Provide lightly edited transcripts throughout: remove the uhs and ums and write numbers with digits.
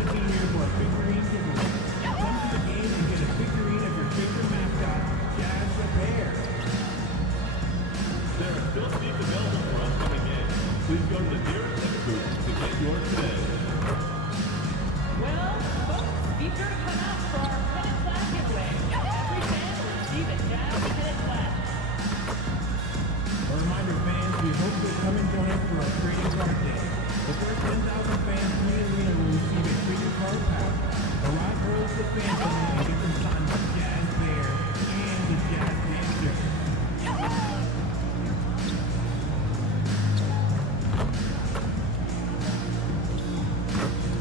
to be here for a figurine giveaway. Come to the game and get a figurine of your favorite mascot, Jazz the Bear. There are still seats available for upcoming games. Please go to the nearest ticket booth to get yours today. Well, folks, be sure to come out for our pennant flag giveaway. Every fan will receive a Jazz pennant flag. A reminder, fans, we hope you'll come and join us for our trading card day. The first 10,000 fans in the arena will receive a trading card pack. Arrive early to the fan zone and get them signed by Jazz Bear and the Jazz Dancer.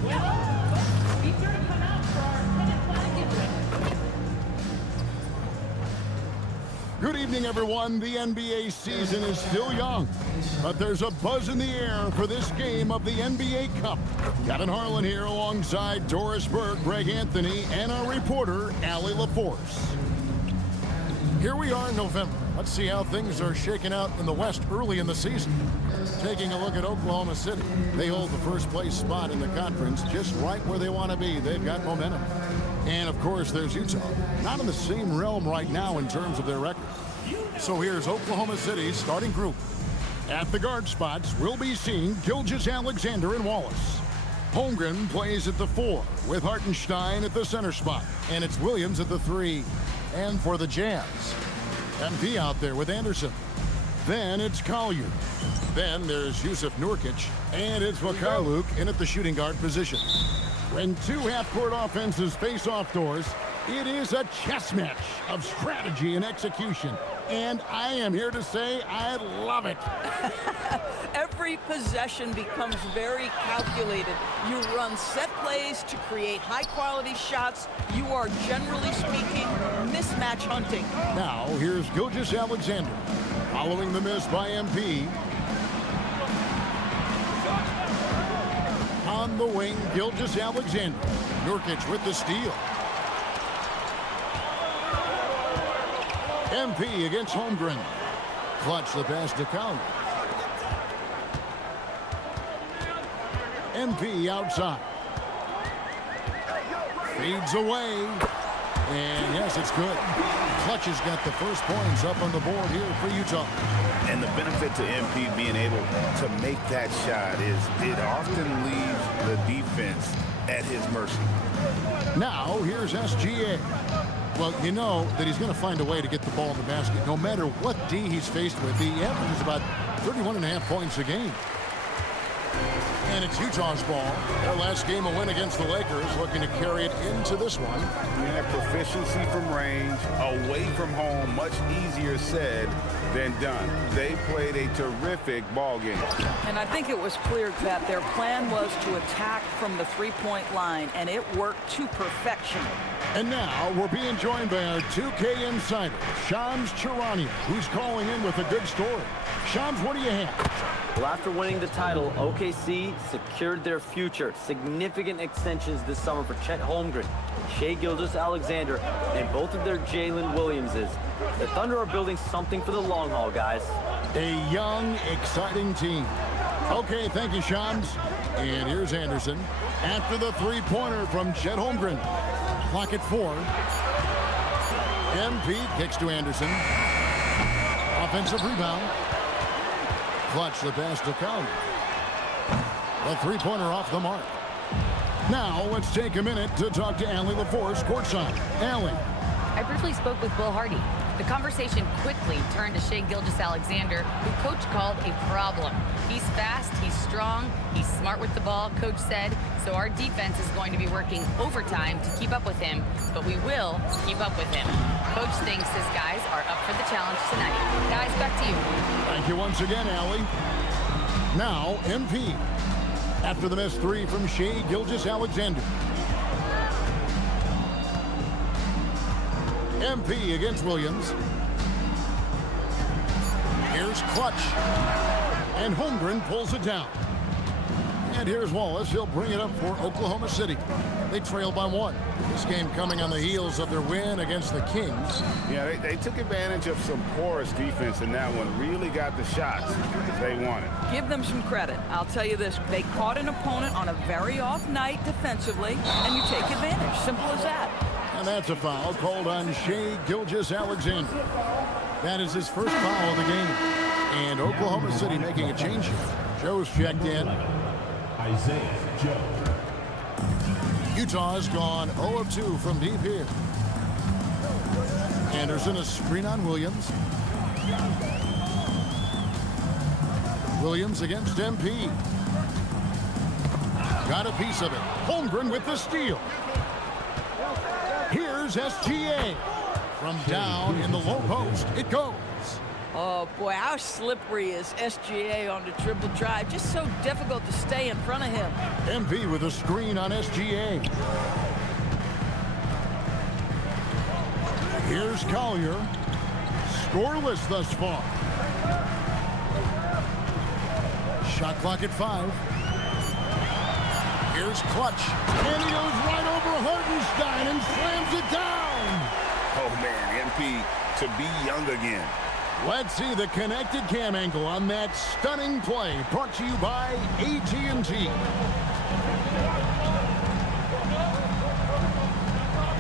Well, folks, be sure to come out for our pennant flag giveaway. Good evening, everyone. The NBA season is still young, but there's a buzz in the air for this game of the NBA Cup. Kevin Harlan here alongside Doris Burke, Greg Anthony, and our reporter, Allie LaForce. Here we are in November. Let's see how things are shaking out in the West early in the season. Taking a look at Oklahoma City. They hold the first place spot in the conference just right where they want to be. They've got momentum. And, of course, there's Utah. Not in the same realm right now in terms of their record. So here's Oklahoma City's starting group. At the guard spots, we'll be seeing Gilgeous-Alexander and Wallace. Holmgren plays at the 4, with Hartenstein at the center spot. And it's Williams at the 3. And for the Jazz, MP out there with Anderson. Then it's Collier. Then there's Yusuf Nurkic. And it's Vakar in at the shooting guard position. When two half-court offenses face off doors, it is a chess match of strategy and execution. And I am here to say I love it. Every possession becomes very calculated. You run set plays to create high-quality shots. You are, generally speaking, mismatch hunting. Now, here's Gilgeous-Alexander. Following the miss by MP. On the wing, Gilgeous-Alexander. Nurkic with the steal. MP against Holmgren. Clutch the pass to Collier. MP outside. Feeds away. And yes, it's good. Clutch has got the first points up on the board here for Utah. And the benefit to MP being able to make that shot is it often leaves the defense at his mercy. Now, here's SGA. Well, you know that he's going to find a way to get the ball in the basket no matter what D he's faced with. He averages about 31.5 points a game. And it's Utah's ball. Their last game, a win against the Lakers, looking to carry it into this one. Yeah, proficiency from range, away from home, much easier said than done. They played a terrific ball game. And I think it was clear that their plan was to attack from the three-point line, and it worked to perfection. And now we're being joined by our 2K insider, Shams Charania, who's calling in with a good story. Shams, what do you have? Well, after winning the title, OKC secured their future. Significant extensions this summer for Chet Holmgren, Shai Gilgeous-Alexander, and both of their Jalen Williamses. The Thunder are building something for the long haul, guys. A young, exciting team. Okay, thank you, Shams. And here's Anderson. After the three-pointer from Chet Holmgren. Clock at 4. MP kicks to Anderson. Offensive rebound. Clutch the pass to Collier. The three-pointer off the mark. Now let's take a minute to talk to Allie LaForce courtside. Allie. I briefly spoke with Bill Hardy. The conversation quickly turned to Shai Gilgeous-Alexander, who Coach called a problem. He's fast, he's strong, he's smart with the ball, Coach said, so our defense is going to be working overtime to keep up with him, but we will keep up with him. Coach thinks his guys are up for the challenge tonight. Guys, back to you. Thank you once again, Allie. Now, MP. After the missed three from Shai Gilgeous-Alexander. MP against Williams. Here's Clutch. And Holmgren pulls it down. And here's Wallace. He'll bring it up for Oklahoma City. They trail by 1. This game coming on the heels of their win against the Kings. Yeah, they took advantage of some porous defense in that one. Really got the shots they wanted. Give them some credit. I'll tell you this. They caught an opponent on a very off night defensively, and you take advantage. Simple as that. And that's a foul called on Shai Gilgeous-Alexander. That is his first foul of the game. And Oklahoma City making a change here. Joe's checked in. Isaiah Joe. Utah has gone 0 of 2 from deep here. Anderson a screen on Williams. Williams against MP. Got a piece of it. Holmgren with the steal. Here's SGA. From down in the low post, it goes. Oh, boy, how slippery is SGA on the triple drive. Just so difficult to stay in front of him. MP with a screen on SGA. Here's Collier. Scoreless thus far. Shot clock at 5. Here's Clutch. And he goes right over Hartenstein and slams it down. Oh, man, MP to be young again. Let's see the connected cam angle on that stunning play, brought to you by AT&T.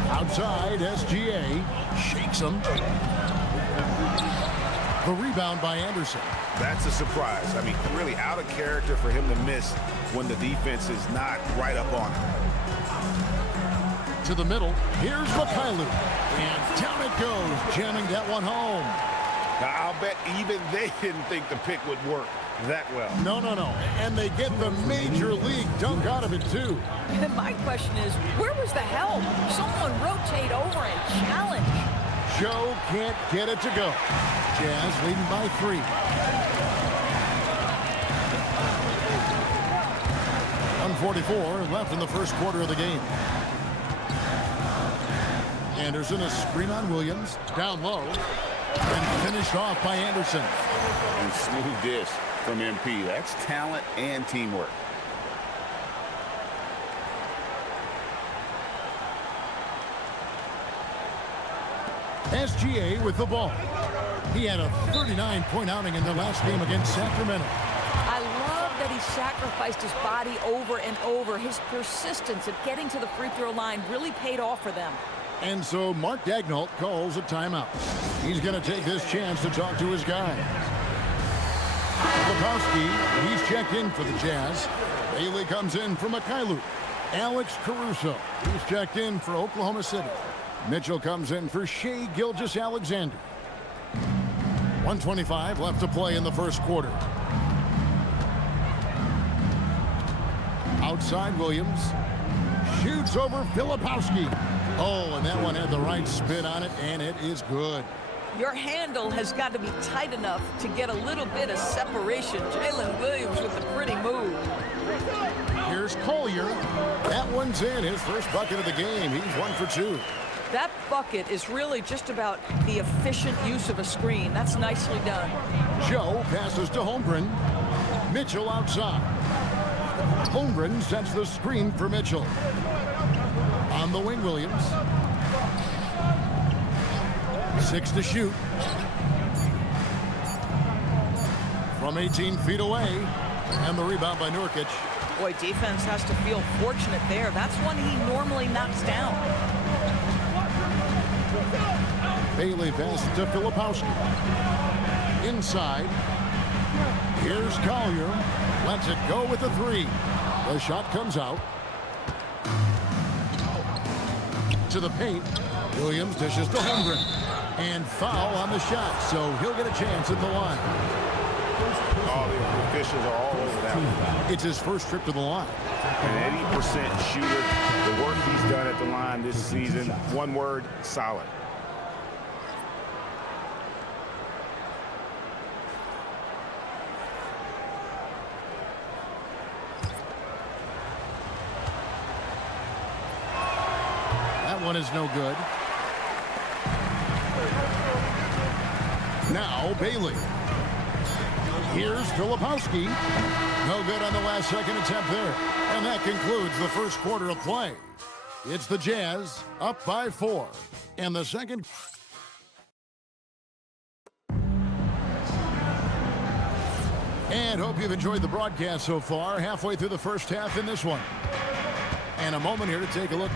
Outside, SGA shakes him. The rebound by Anderson. That's a surprise. I mean, really out of character for him to miss when the defense is not right up on him. To the middle, here's Mikhailuk. And down it goes, jamming that one home. Now, I'll bet even they didn't think the pick would work that well. No. And they get the major league dunk out of it, too. And my question is, where was the help? Someone rotate over and challenge. Joe can't get it to go. Jazz leading by 3. .144 left in the first quarter of the game. Anderson a screen on Williams. Down low. And finished off by Anderson. And smooth dish from MP. That's talent and teamwork. SGA with the ball. He had a 39-point outing in their last game against Sacramento. I love that he sacrificed his body over and over. His persistence at getting to the free throw line really paid off for them. And so Mark Daigneault calls a timeout. He's going to take this chance to talk to his guy. Lepowski, he's checked in for the Jazz. Bailey comes in for Mikhailuk. Alex Caruso, he's checked in for Oklahoma City. Mitchell comes in for Shai Gilgeous-Alexander. 1:25 left to play in the first quarter. Outside Williams. Shoots over Filipowski. Oh, and that one had the right spin on it, and it is good. Your handle has got to be tight enough to get a little bit of separation. Jalen Williams with a pretty move. Here's Collier. That one's in. His first bucket of the game. He's 1 for 2. That bucket is really just about the efficient use of a screen. That's nicely done. Joe passes to Holmgren. Mitchell outside. Holmgren sets the screen for Mitchell. On the wing, Williams. 6 to shoot. From 18 feet away. And the rebound by Nurkic. Boy, defense has to feel fortunate there. That's one he normally knocks down. Bailey passes to Filipowski. Inside. Here's Collier. Lets it go with the 3. The shot comes out. To the paint. Williams dishes to Holmgren. And foul on the shot, so he'll get a chance at the line. All the officials are all over that one. It's his first trip to the line. An 80% shooter. The work he's done at the line this season, one word, solid. That one is no good. Now Bailey. Here's Filipowski. No good on the last second attempt there. And that concludes the first quarter of play. It's the Jazz up by 4. And the second... And hope you've enjoyed the broadcast so far. Halfway through the first half in this one. And a moment here to take a look.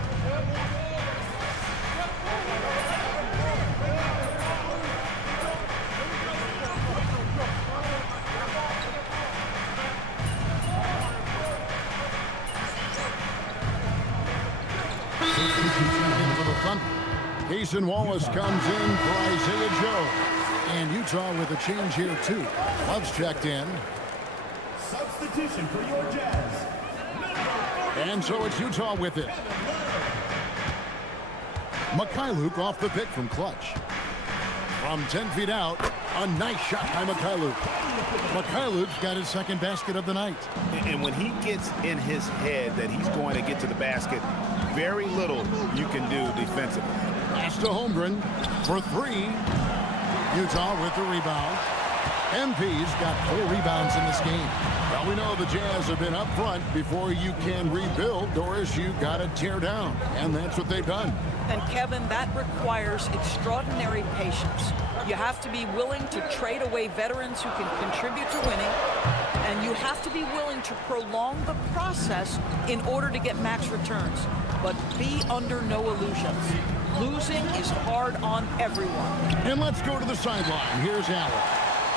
For the Thunder. Cason Wallace comes in for Isaiah Joe. And Utah with a change here, too. Love's checked in. Substitution for your Jazz. And so it's Utah with it. Mikhailuk off the pick from Clutch. From 10 feet out, a nice shot by Mikhailuk. Mikhailuk's got his second basket of the night. And when he gets in his head that he's going to get to the basket, very little you can do defensively. Pass to Holmgren for 3. Utah with the rebound. MP's got 4 rebounds in this game. Well, we know the Jazz have been up front. Before you can rebuild, Doris, you got to tear down. And that's what they've done. And Kevin, that requires extraordinary patience. You have to be willing to trade away veterans who can contribute to winning. And you have to be willing to prolong the process in order to get max returns. But be under no illusions. Losing is hard on everyone. And let's go to the sideline. Here's Allen.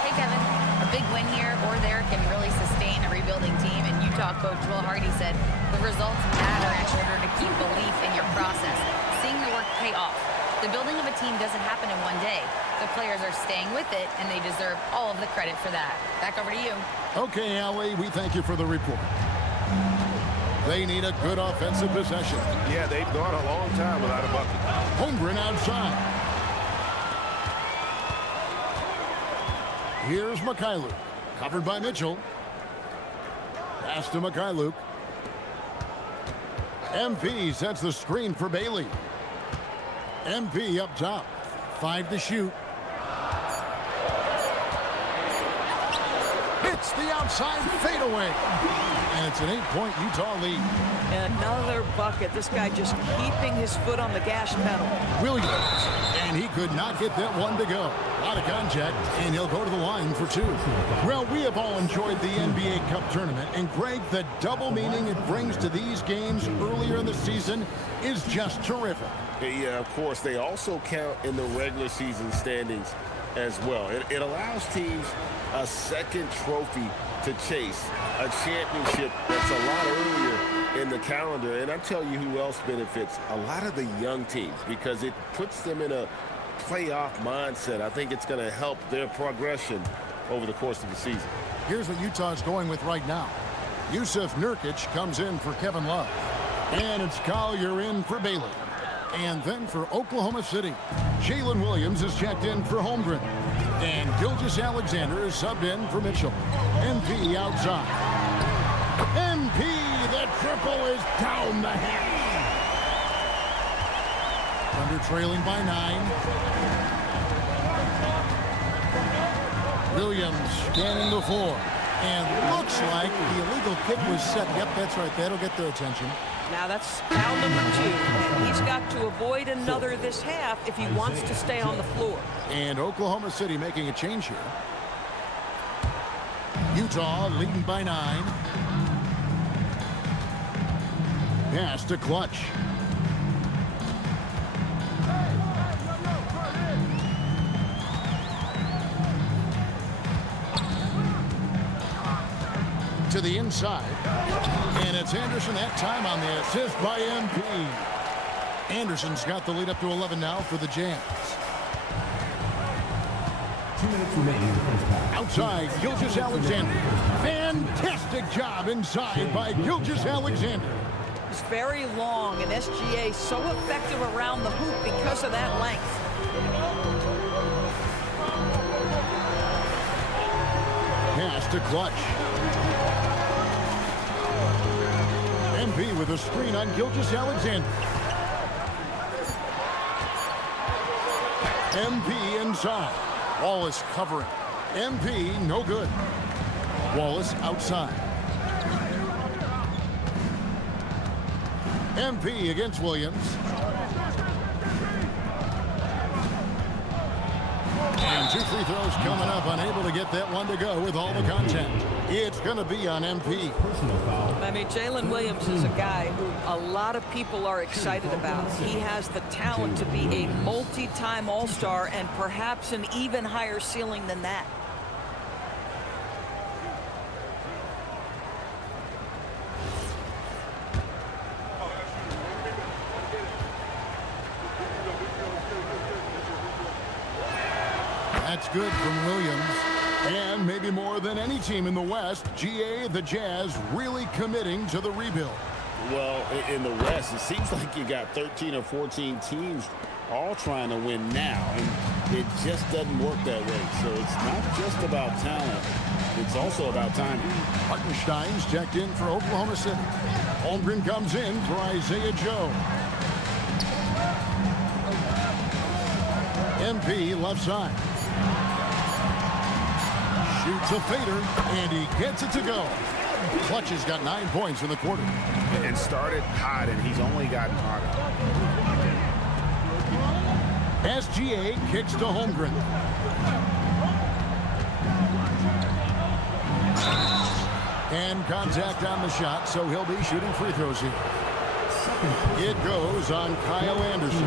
Hey, Kevin. A big win here or there can really sustain a rebuilding team, and Utah coach Will Hardy said the results matter in order to keep belief in your process, seeing the work pay off. The building of a team doesn't happen in one day. The players are staying with it, and they deserve all of the credit for that. Back over to you. Okay, Allie, we thank you for the report. They need a good offensive possession. Yeah, they've gone a long time without a bucket. Holmgren outside. Here's Mikhailuk. Covered by Mitchell. Pass to Mikhailuk. MP sets the screen for Bailey. MP up top. 5 to shoot. Hits the outside fadeaway. And it's an 8-point Utah lead. Another bucket. This guy just keeping his foot on the gas pedal. Williams. And he could not get that one to go. Out of contact, and he'll go to the line for 2. Well, we have all enjoyed the NBA Cup tournament, and Greg, the double meaning it brings to these games earlier in the season is just terrific. Yeah, of course, they also count in the regular season standings as well. It allows teams a second trophy to chase, a championship that's a lot earlier in the calendar. And I tell you who else benefits, a lot of the young teams, because it puts them in a playoff mindset. I think it's going to help their progression over the course of the season. Here's what Utah's going with right now. Yusuf Nurkic comes in for Kevin Love. And it's Collier in for Bailey. And then for Oklahoma City, Jalen Williams is checked in for Holmgren. And Gilgeous-Alexander is subbed in for Mitchell. MP outside. MP, the triple is down the hatch. Thunder trailing by 9. Williams scanning the floor. And looks like the illegal kick was set. Yep, that's right. That'll get their attention. Now that's foul number 2. And he's got to avoid another this half if he wants to stay on the floor. And Oklahoma City making a change here. Utah leading by 9. Pass to Clutch. To the inside. And it's Anderson that time on the assist by MP. Anderson's got the lead up to 11 now for the Jazz. 2 minutes remaining in the first half. Outside, Gilgeous-Alexander. Fantastic job inside by Gilgeous-Alexander. It's very long, and SGA so effective around the hoop because of that length. Pass to Clutch. MP with a screen on Gilgeous-Alexander. MP inside. Wallace covering. MP no good. Wallace outside. MP against Williams. And 2 free throws coming up, unable to get that one to go with all the contact. It's going to be on MP. I mean, Jalen Williams is a guy who a lot of people are excited about. He has the talent to be a multi-time All-Star and perhaps an even higher ceiling than that. That's good from Williams. And maybe more than any team in the West, GA, the Jazz, really committing to the rebuild. Well, in the West, it seems like you got 13 or 14 teams all trying to win now, and it just doesn't work that way. So it's not just about talent. It's also about timing. Hartenstein's checked in for Oklahoma City. Holmgren comes in for Isaiah Joe. MP left side. Shoots a fader, and he gets it to go. Clutch has got 9 points in the quarter. And started hot, and he's only gotten hotter. SGA kicks to Holmgren. And contact on the shot, so he'll be shooting free throws here. It goes on Kyle Anderson.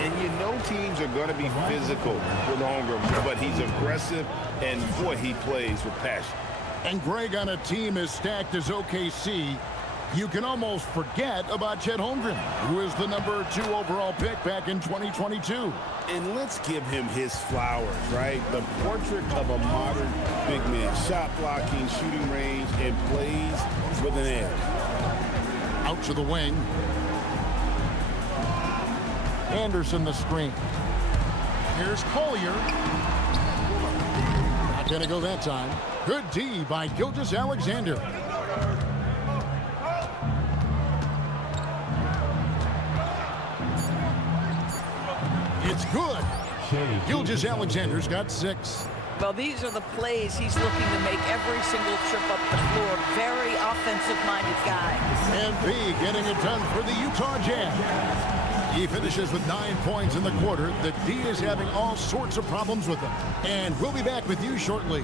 And you know teams are going to be physical with Holmgren, but he's aggressive, and boy, he plays with passion. And Greg, on a team as stacked as OKC, you can almost forget about Chet Holmgren, who is the number 2 overall pick back in 2022. And let's give him his flowers, right? The portrait of a modern big man. Shot blocking, shooting range, and plays with an edge. Out to the wing. Anderson the screen. Here's Collier. Not going to go that time. Good D by Gilgeous-Alexander. It's good. Gilgeous-Alexander's got 6. Well, these are the plays he's looking to make every single trip up the floor. Very offensive-minded guy. And B getting it done for the Utah Jazz. He finishes with 9 points in the quarter. The D is having all sorts of problems with him. And we'll be back with you shortly.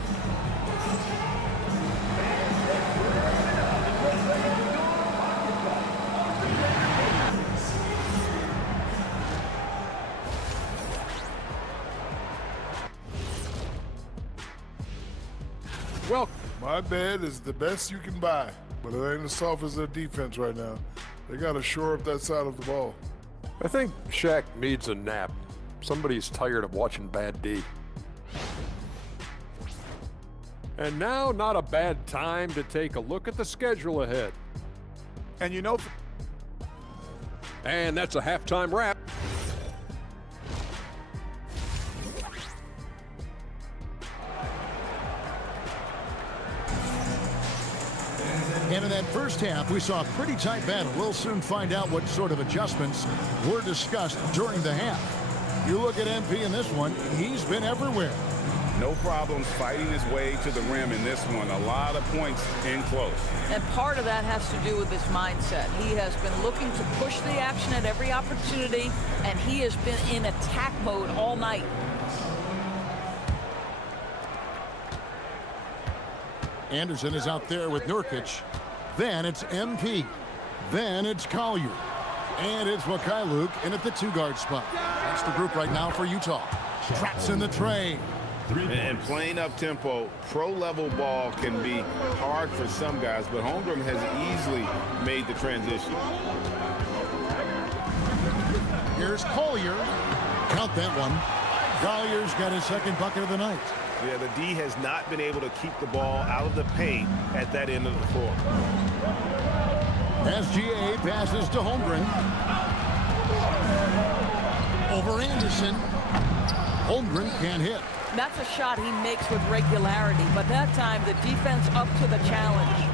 Well, my bed is the best you can buy, but it ain't as soft as their defense right now. They got to shore up that side of the ball. I think Shaq needs a nap. Somebody's tired of watching bad D. And now, not a bad time to take a look at the schedule ahead. And you know... And that's a halftime wrap. And in that first half, we saw a pretty tight battle. We'll soon find out what sort of adjustments were discussed during the half. You look at MP in this one, he's been everywhere. No problems fighting his way to the rim in this one. A lot of points in close. And part of that has to do with his mindset. He has been looking to push the action at every opportunity, and he has been in attack mode all night. Anderson is out there with Nurkic. Then it's MP. Then it's Collier. And it's Mikhailuk in at the 2-guard spot. That's the group right now for Utah. Traps in the tray. And playing up tempo, pro-level ball can be hard for some guys, but Holmgren has easily made the transition. Here's Collier. Count that one. Collier's got his second bucket of the night. Yeah, the D has not been able to keep the ball out of the paint at that end of the floor. SGA passes to Holmgren. Over Anderson. Holmgren can't hit. That's a shot he makes with regularity, but that time the defense up to the challenge.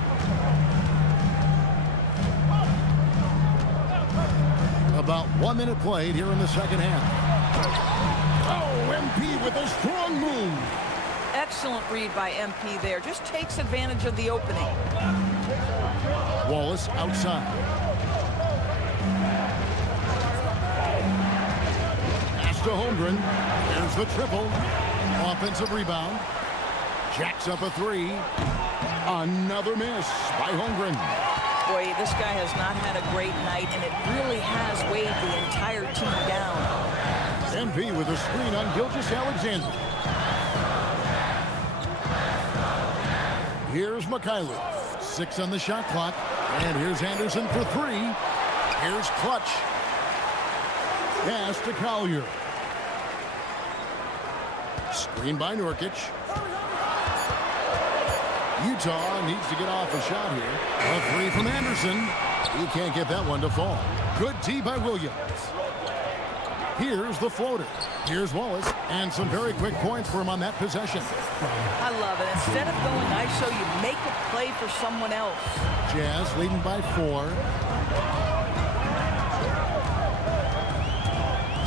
About 1 minute played here in the second half. Oh, MP with a strong move. Excellent read by MP there. Just takes advantage of the opening. Wallace outside. Pass to Holmgren. There's the triple. Offensive rebound. Jacks up a three. Another miss by Holmgren. Boy, this guy has not had a great night, and it really has weighed the entire team down. MP with a screen on Gilgeous-Alexander. Here's Mikhailuk. 6 on the shot clock. And here's Anderson for 3. Here's Clutch. Pass to Collier. Screen by Nurkic. Utah needs to get off a shot here. A 3 from Anderson. He can't get that one to fall. Good D by Williams. Here's the floater. Here's Wallace. And some very quick points for him on that possession. I love it. Instead of going ISO, you make a play for someone else. Jazz leading by 4.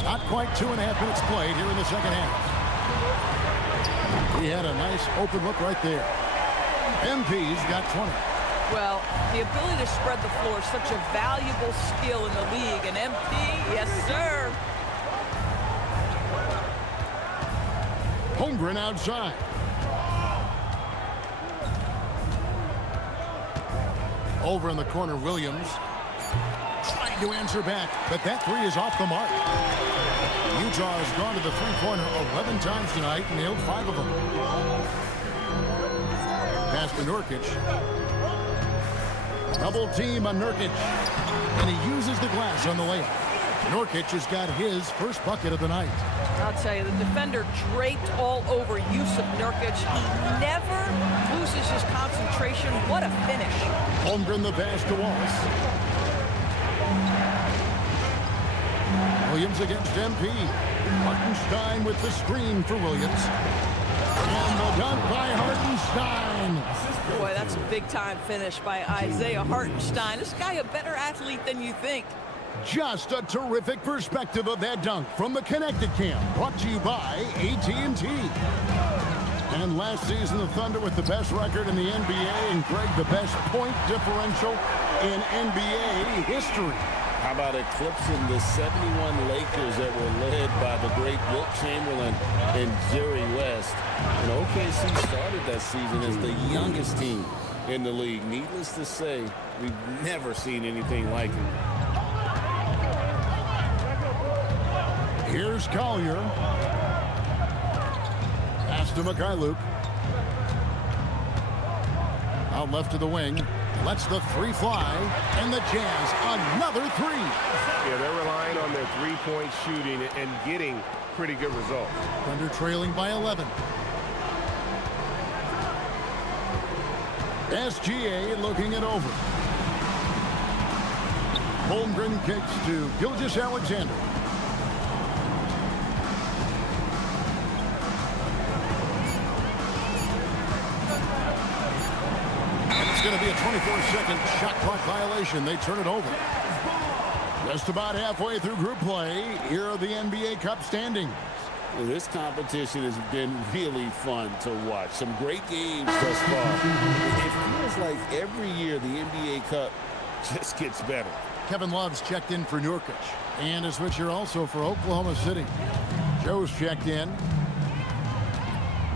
Not quite 2.5 minutes played here in the second half. He had a nice open look right there. MP's got 20. Well, the ability to spread the floor is such a valuable skill in the league. And MP, yes, sir. Holmgren outside. Over in the corner, Williams. Trying to answer back, but that 3 is off the mark. Utah has gone to the three-pointer 11 times tonight, nailed 5 of them. Pass to Nurkic. Double team on Nurkic. And he uses the glass on the layup. Nurkic has got his first bucket of the night. I'll tell you, the defender draped all over use of Nurkic. He never loses his concentration. What a finish. Holmgren the pass to Wallace. Williams against MP. Hartenstein with the screen for Williams. And the dunk by Hartenstein. Boy, that's a big-time finish by Isaiah Hartenstein. This guy a better athlete than you think. Just a terrific perspective of that dunk from the Connected Cam, brought to you by AT&T. And last season, the Thunder with the best record in the NBA, and Greg, the best point differential in NBA history. How about eclipsing the 71 Lakers that were led by the great Wilt Chamberlain and Jerry West? And OKC started that season as the youngest team in the league. Needless to say, we've never seen anything like it. Here's Collier. Pass to Mikhailuk. Out left to the wing. Lets the 3 fly. And the Jazz, another 3. Yeah, they're relying on their three-point shooting and getting pretty good results. Thunder trailing by 11. SGA looking it over. Holmgren kicks to Gilgeous-Alexander. Going to be a 24-second shot clock violation. They turn it over. Just about halfway through group play. Here are the NBA Cup standings. Well, this competition has been really fun to watch. Some great games thus far. It feels like every year the NBA Cup just gets better. Kevin Love's checked in for Nurkic. And a switcher also for Oklahoma City. Joe's checked in.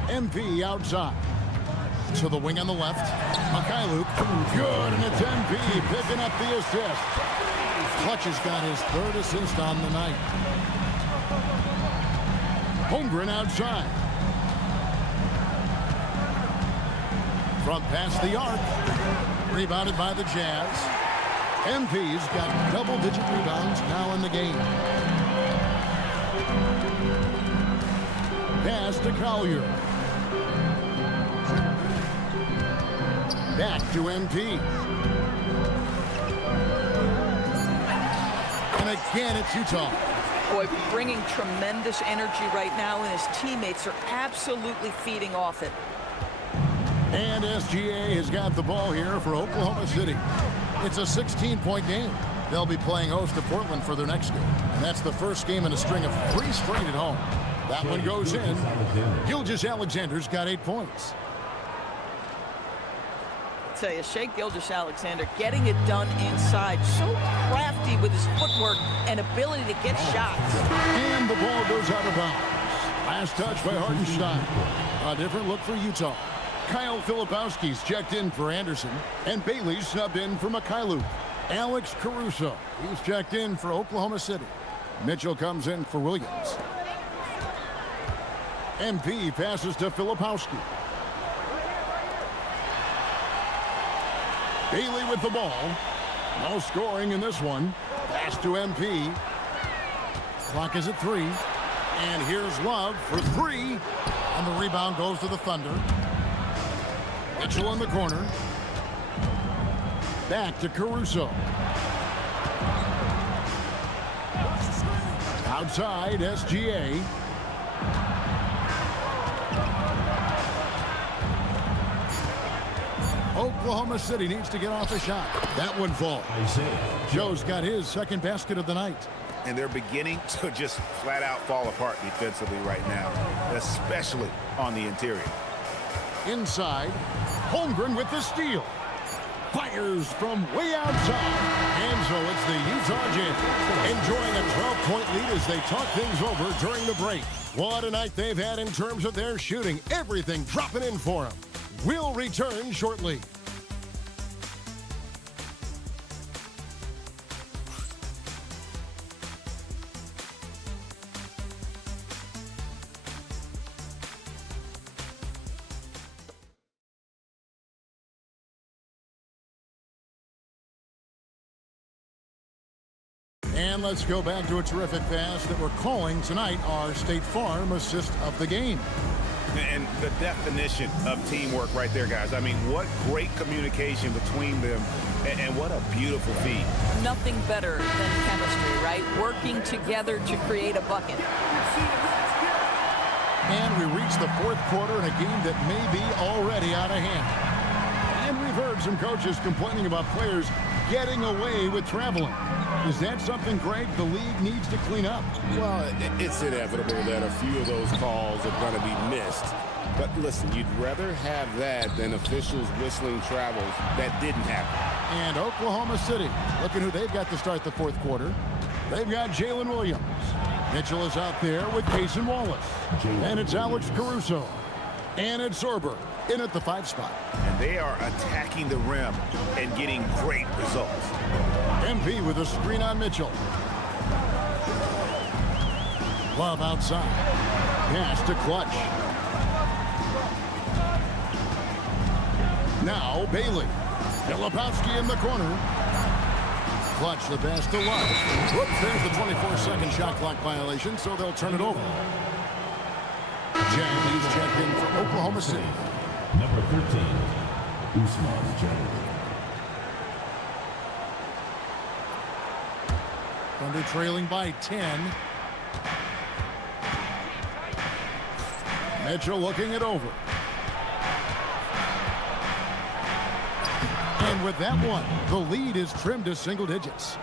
MP outside. To the wing on the left. Mikhailuk. Good, and it's MP picking up the assist. Clutch has got his 3rd assist on the night. Holmgren outside. Front past the arc. Rebounded by the Jazz. MP's got double-digit rebounds now in the game. Pass to Collier. Back to MP. And again, it's Utah. Boy, bringing tremendous energy right now, and his teammates are absolutely feeding off it. And SGA has got the ball here for Oklahoma City. It's a 16-point game. They'll be playing host to Portland for their next game. And that's the first game in a string of 3 straight at home. That one goes in. Gilgeous-Alexander's got 8 points. I tell you, Shai Gilgeous-Alexander getting it done inside. So crafty with his footwork and ability to get shots. And the ball goes out of bounds. Last touch by Hartenstein. A different look for Utah. Kyle Filipowski's checked in for Anderson, and Bailey snubbed in for Mikhailuk. Alex Caruso, he's checked in for Oklahoma City. Mitchell comes in for Williams. MP passes to Filipowski. Bailey with the ball. No scoring in this one. Pass to MP. Clock is at 3. And here's Love for 3. And the rebound goes to the Thunder. Mitchell in the corner. Back to Caruso. Outside, SGA. Oklahoma City needs to get off a shot. That one falls. Joe's got his second basket of the night. And they're beginning to just flat out fall apart defensively right now, especially on the interior. Inside, Holmgren with the steal. Fires from way outside. And so it's the Utah Jazz enjoying a 12-point lead as they talk things over during the break. What a night they've had in terms of their shooting. Everything dropping in for them. We'll return shortly. And let's go back to a terrific pass that we're calling tonight our State Farm assist of the game. And the definition of teamwork right there, guys. I mean, what great communication between them, and what a beautiful feed. Nothing better than chemistry, right? Working together to create a bucket. And we reach the fourth quarter in a game that may be already out of hand. And we've heard some coaches complaining about players getting away with traveling. Is that something, Greg, the league needs to clean up? Well, it's inevitable that a few of those calls are going to be missed. But listen, you'd rather have that than officials whistling travels that didn't happen. And Oklahoma City, look at who they've got to start the fourth quarter. They've got Jalen Williams. Mitchell is out there with Cason Wallace. And it's Alex Caruso. And it's Sorber in at the 5 spot. And they are attacking the rim and getting great results. MP with a screen on Mitchell. Love outside. Pass to Clutch. Now Bailey. Filipowski in the corner. Clutch the pass to Love. Whoops, there's the 24-second shot clock violation, so they'll turn it over. Jang is checked in for Oklahoma City. Number 13, Usman Jang. Thunder trailing by 10. Mitchell looking it over. And with that one, the lead is trimmed to single digits.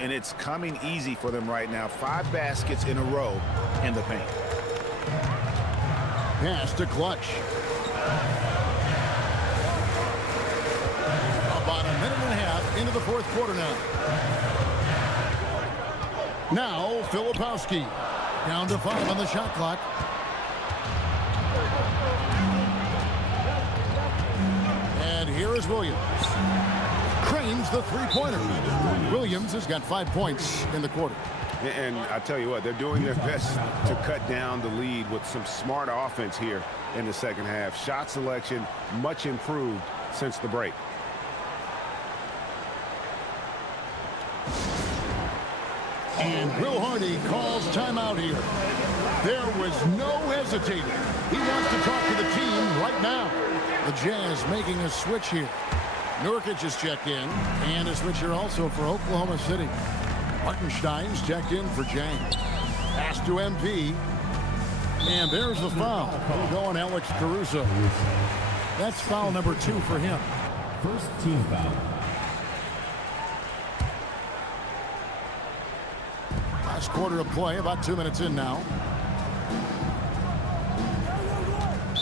And it's coming easy for them right now. 5 baskets in a row in the paint. Pass to Clutch. About a minute and a half into the fourth quarter now. Now, Filipowski. Down to 5 on the shot clock. And here is Williams. Cranes the three-pointer. Williams has got 5 points in the quarter. And I tell you what, they're doing their best to cut down the lead with some smart offense here in the second half. Shot selection much improved since the break. And Will Hardy calls timeout here. There was no hesitating. He wants to talk to the team right now. The Jazz making a switch here. Nurkic is checked in, and a switch here also for Oklahoma City. Hartenstein's checked in for Jang. Pass to MP. And there's the foul. Going Alex Caruso. That's foul number 2 for him. First team foul. Last quarter of play, about 2 minutes in now.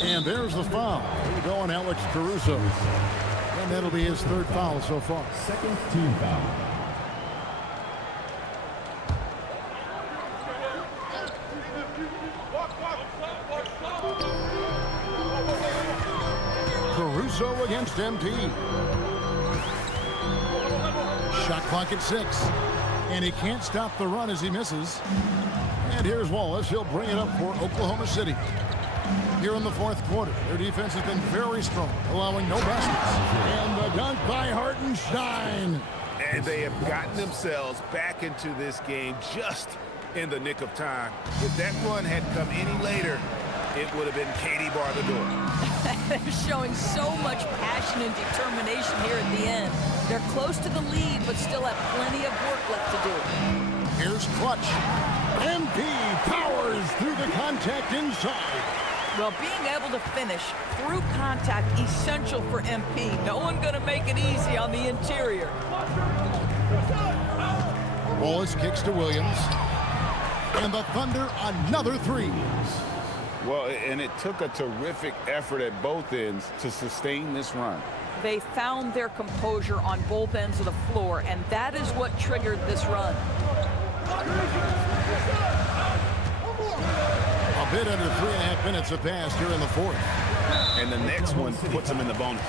And there's the foul. Going Alex Caruso. And that'll be his third foul so far. Second team foul. Caruso against MP. Shot clock at 6. And he can't stop the run as he misses. And here's Wallace. He'll bring it up for Oklahoma City. Here in the fourth quarter, their defense has been very strong, allowing no baskets. And the dunk by Hartenstein. And they have gotten themselves back into this game just in the nick of time. If that run had come any later, it would have been Katie bar the door. They're showing so much passion and determination here at the end. They're close to the lead, but still have plenty of work left to do. Here's Clutch. MP powers through the contact inside. Well, being able to finish through contact, essential for MP. No one going to make it easy on the interior. Wallace kicks to Williams. And the Thunder another three. Well, and it took a terrific effort at both ends to sustain this run. They found their composure on both ends of the floor, and that is what triggered this run. A bit under 3.5 minutes have passed here in the fourth. And the next one puts them in the bonus.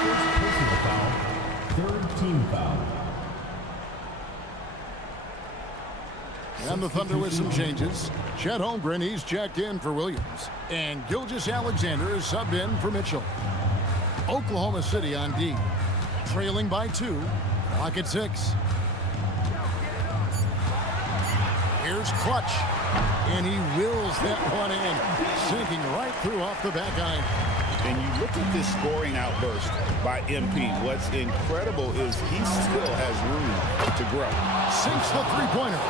First personal foul. Third team foul. And the Thunder with some changes. Chet Holmgren, he's checked in for Williams. And Gilgeous-Alexander is subbed in for Mitchell. Oklahoma City on D. Trailing by 2. Clock at 6. Here's Clutch. And he wills that one in. Sinking right through off the back iron. And you look at this scoring outburst by MP. What's incredible is he still has room to grow. Sinks the three-pointer.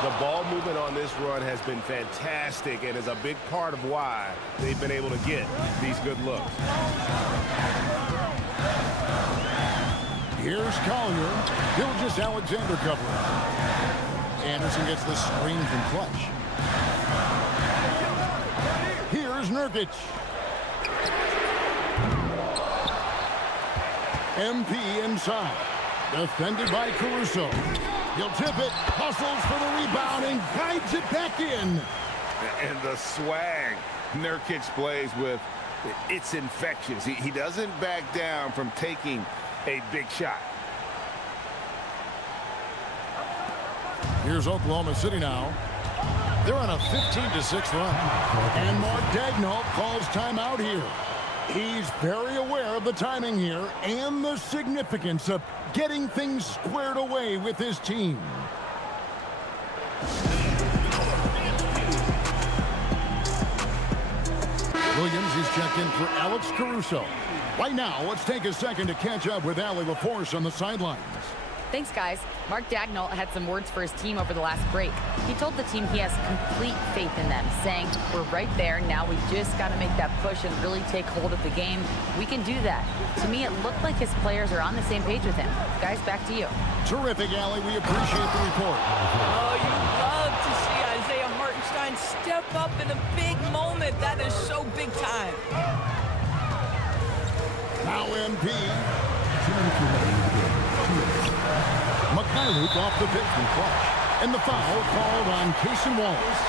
The ball movement on this run has been fantastic and is a big part of why they've been able to get these good looks. Here's Collier. Gilgeous-Alexander covering. Anderson gets the screen from Clutch. Here's Nurkic. MP inside. Defended by Caruso. He'll tip it, hustles for the rebound, and guides it back in. And the swag Nurkic plays with, it's infectious. He doesn't back down from taking a big shot. Here's Oklahoma City now. They're on a 15-6 run. And Mark Daigneault calls timeout here. He's very aware of the timing here and the significance of getting things squared away with his team. Williams is checked in for Alex Caruso. Right now, let's take a second to catch up with Allie LaForce on the sidelines. Thanks, guys. Mark Daigneault had some words for his team over the last break. He told the team he has complete faith in them, saying, we're right there, now we just got to make that push and really take hold of the game. We can do that. To me, it looked like his players are on the same page with him. Guys, back to you. Terrific, Allie. We appreciate the report. Oh, you love to see Isaiah Hartenstein step up in a big moment. That is so big time. Now MP. Mikhailuk off the pick from Clutch. And the foul called on Cason Wallace.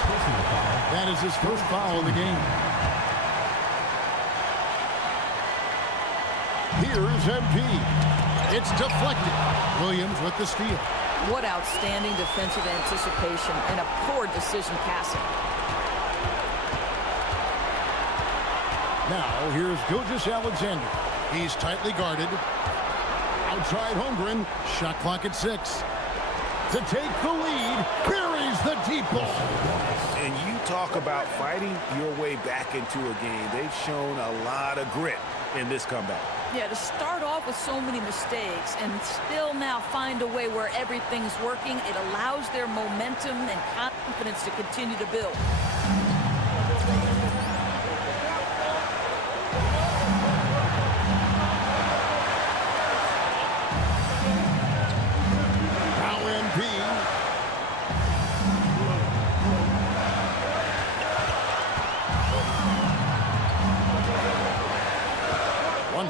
That is his first foul of the game. Here's MP. It's deflected. Williams with the steal. What outstanding defensive anticipation and a poor decision passing. Now here's Gilgeous-Alexander. He's tightly guarded. Outside Holmgren, shot clock at 6. To take the lead, buries the deep ball. And you talk about fighting your way back into a game. They've shown a lot of grit in this comeback. Yeah, to start off with so many mistakes and still now find a way where everything's working, it allows their momentum and confidence to continue to build.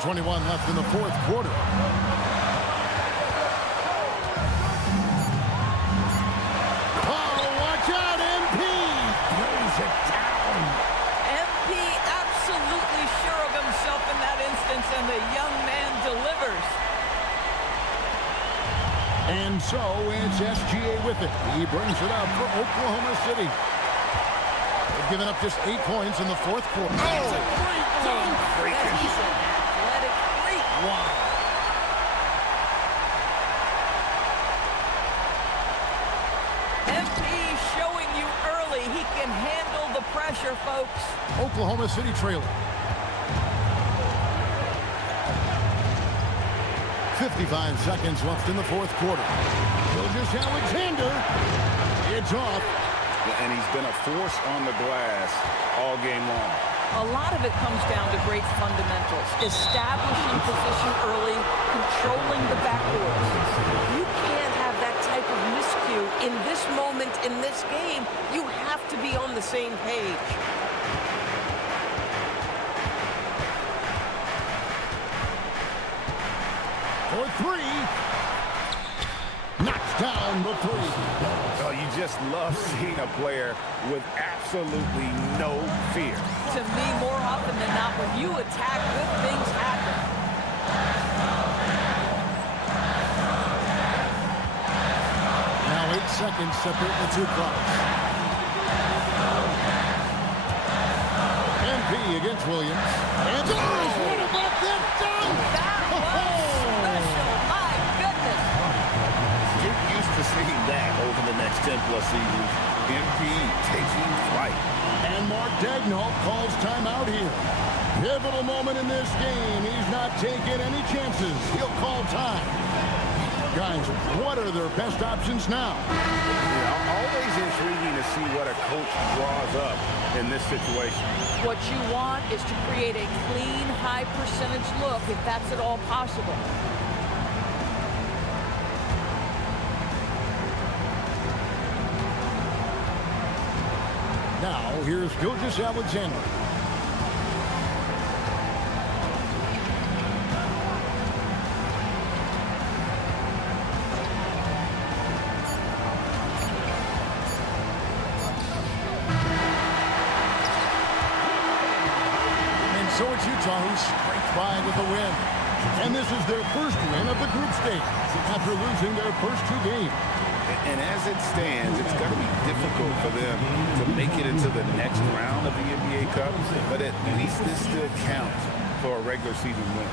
1:21 left in the fourth quarter. Oh, watch out, MP! Throws it down. MP absolutely sure of himself in that instance, and the young man delivers. And so it's SGA with it. He brings it up for Oklahoma City. They've given up just 8 points in the fourth quarter. That's a great dunk. He's an athletic freak. Wow. MP showing you early he can handle the pressure, folks. Oklahoma City trailing. 55 seconds left in the fourth quarter. Gilgeous-Alexander. It's off. And he's been a force on the glass all game long. A lot of it comes down to great fundamentals. Establishing position early, controlling the backboards. You can't have that type of miscue in this moment, in this game. You have to be on the same page. For three. Knocks down the three. Oh, you just love seeing a player with absolutely no fear. To me, more often than not, when you attack, good things happen. Now 8 seconds separate the two clocks. MP against Williams. And what about that dunk? That was special. My goodness. Get used to seeing that over the next 10-plus seasons. MP taking flight. And Mark Daigneault calls timeout here. Pivotal moment in this game. He's not taking any chances. He'll call time. Guys, what are their best options now? Yeah, always intriguing to see what a coach draws up in this situation. What you want is to create a clean, high percentage look, if that's at all possible. Now, here's Gilgeous-Alexander. And so it's Utah who scraped by with the win. And this is their first win of the group stage after losing their first 2 games. And as it stands, it's going to be difficult for them to make it into the next round of the NBA Cup, but at least this still counts for a regular season win.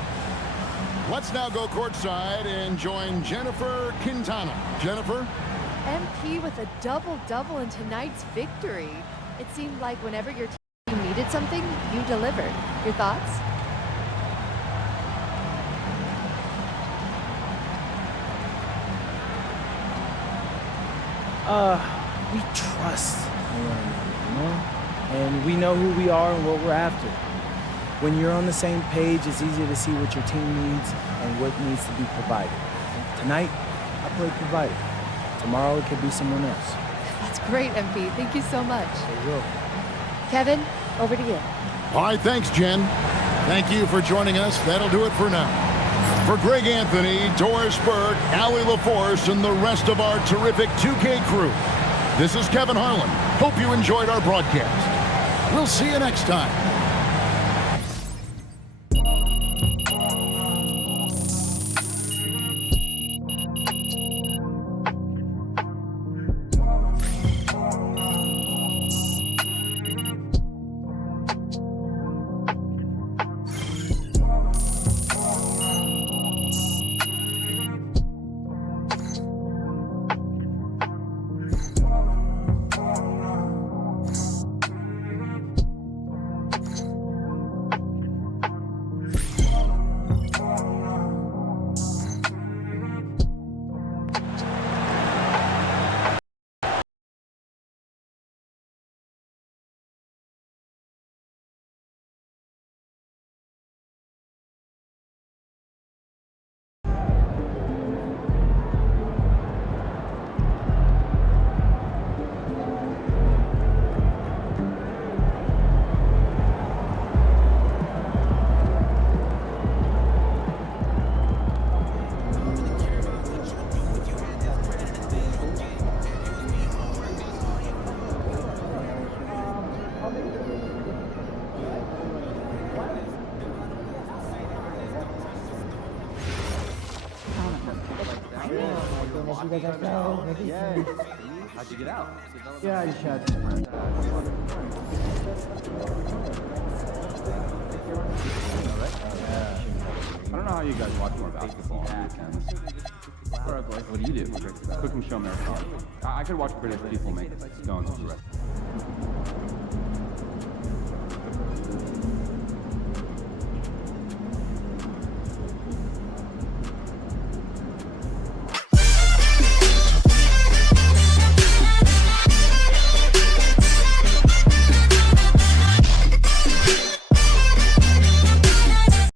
Let's now go courtside and join Jennifer Quintana. Jennifer? MP with a double-double in tonight's victory. It seemed like whenever your team needed something, you delivered. Your thoughts? We trust one another, you know? And we know who we are and what we're after. When you're on the same page, it's easier to see what your team needs and what needs to be provided. Tonight, I played provider. Tomorrow, it could be someone else. That's great, MP. Thank you so much. There you go. Kevin, over to you. All right, thanks, Jen. Thank you for joining us. That'll do it for now. For Greg Anthony, Doris Burke, Allie LaForce, and the rest of our terrific 2K crew, this is Kevin Harlan. Hope you enjoyed our broadcast. We'll see you next time. you guys have no. Yeah. How'd you get out? Yeah, I just had some friends. I don't know how you guys watch more basketball on weekends. What do you do? Cooking show marathon. I could watch British people make stones for the rest.